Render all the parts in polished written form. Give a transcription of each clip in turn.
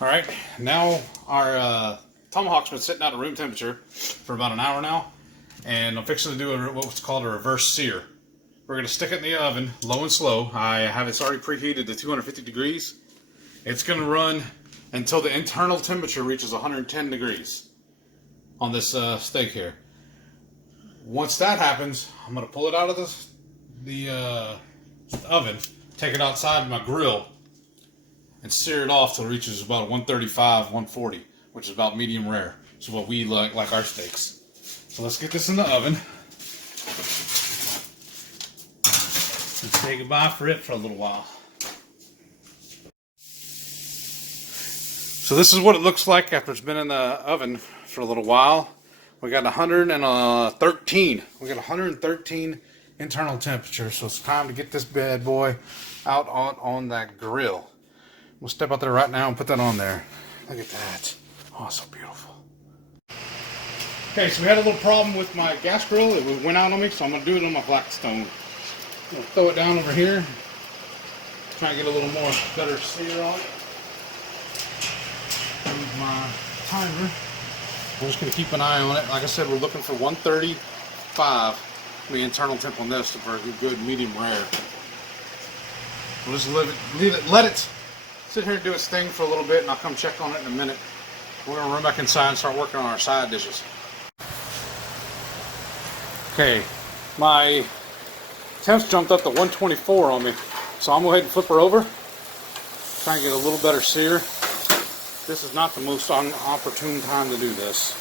All right, now our Tomahawk's been sitting out at room temperature for about an hour now, and I'm fixing to do what's called a reverse sear. We're going to stick it in the oven, low and slow. I have it's already preheated to 250 degrees. It's going to run until the internal temperature reaches 110 degrees on this steak here. Once that happens, I'm going to pull it out of the oven, take it outside my grill, and sear it off till it reaches about 135, 140, which is about medium rare. So what we like our steaks. So let's get this in the oven. And say goodbye for a little while. So this is what it looks like after it's been in the oven for a little while. We got 113. We got 113 internal temperature. So it's time to get this bad boy out on that grill. We'll step out there right now and put that on there. Look at that. Oh, so beautiful. Okay, so we had a little problem with my gas grill. It went out on me, so I'm going to do it on my Blackstone. I'm going to throw it down over here. Try and get a little more better sear on it. Move my timer. We're just going to keep an eye on it. Like I said, we're looking for 135 the internal temp on this for a good medium rare. We'll just let it sit here and do its thing for a little bit, and I'll come check on it in a minute. We're going to run back inside and start working on our side dishes. Okay, my temps jumped up to 124 on me, so I'm going to go ahead and flip her over. Try and get a little better sear. This is not the most opportune time to do this.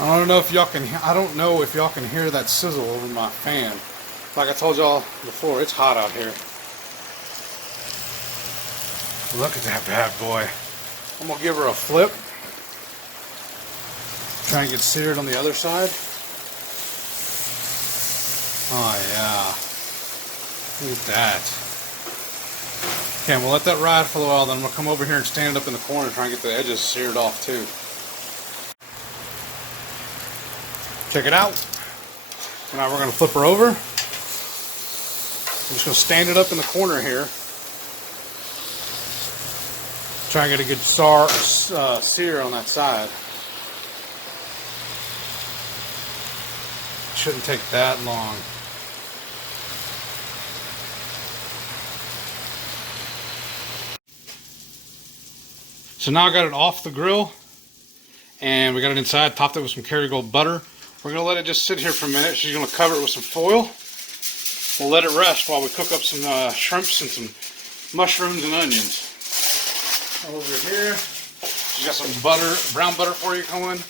I don't know if y'all can hear that sizzle over my fan. Like I told y'all before, it's hot out here. Look at that bad boy. I'm gonna give her a flip. Try and get seared on the other side. Oh yeah. Look at that. Okay, we'll let that ride for a while, then I'm gonna come over here and stand it up in the corner and try and get the edges seared off too. Check it out. Now we're going to flip her over. I'm just going to stand it up in the corner here. Try and get a good sear on that side. Shouldn't take that long. So now I got it off the grill. And we got it inside, topped it with some Kerrygold butter. We're going to let it just sit here for a minute. She's going to cover it with some foil. We'll let it rest while we cook up some shrimps and some mushrooms and onions. Over here, she's got some butter, brown butter for you going.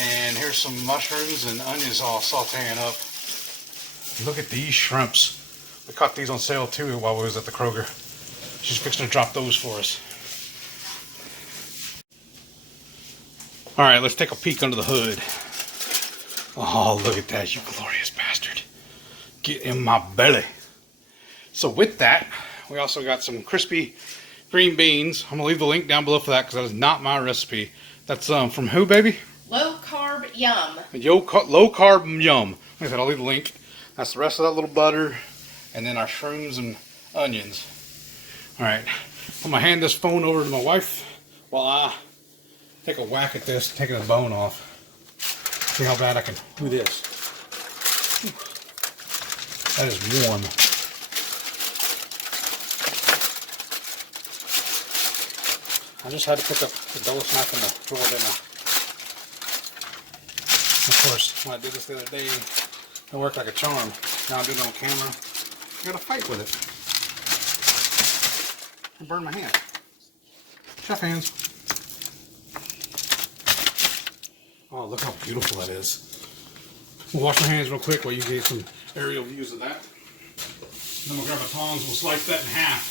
And here's some mushrooms and onions all sauteing up. Look at these shrimps. We caught these on sale too while we was at the Kroger. She's fixing to drop those for us. All right, let's take a peek under the hood. Oh, look at that, you glorious bastard. Get in my belly. So with that, we also got some crispy green beans. I'm going to leave the link down below for that because that is not my recipe. That's from who, baby? Low Carb Yum. Low Carb Yum. Like I said, I'll leave the link. That's the rest of that little butter. And then our shrooms and onions. All right, I'm going to hand this phone over to my wife while I take a whack at this, taking the bone off. See how bad I can do this. That is warm. I just had to put the double snap in the drawer, didn't I? Of course, when I did this the other day, it worked like a charm. Now I do it on camera. I gotta fight with it. I burned my hand. Chef hands. Oh, look how beautiful that is. We'll wash our hands real quick while you get some aerial views of that. Then we'll grab our tongs, we'll slice that in half.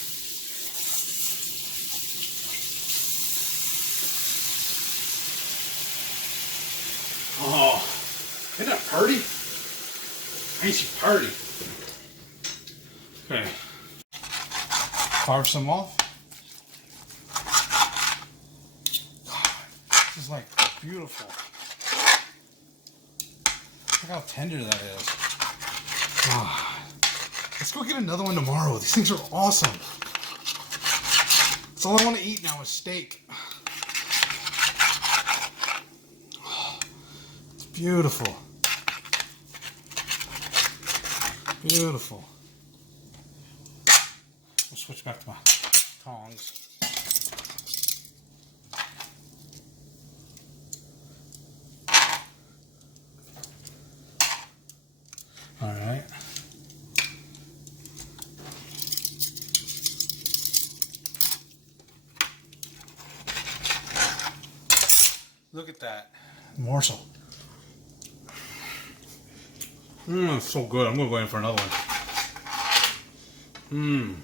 Oh, isn't that pretty? Ain't she pretty? Okay. Carve some off. God, this is like beautiful. Look how tender that is. Ah. Let's go get another one tomorrow. These things are awesome. That's all I want to eat now is steak. It's beautiful. Beautiful. I'll switch back to my tongs. All right. Look at that morsel. It's so good. I'm gonna go in for another one.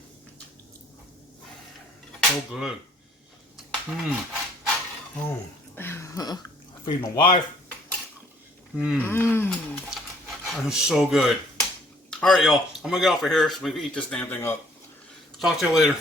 So good. Oh. I feed my wife. That is so good. All right, y'all. I'm gonna get off of here so we can eat this damn thing up. Talk to you later.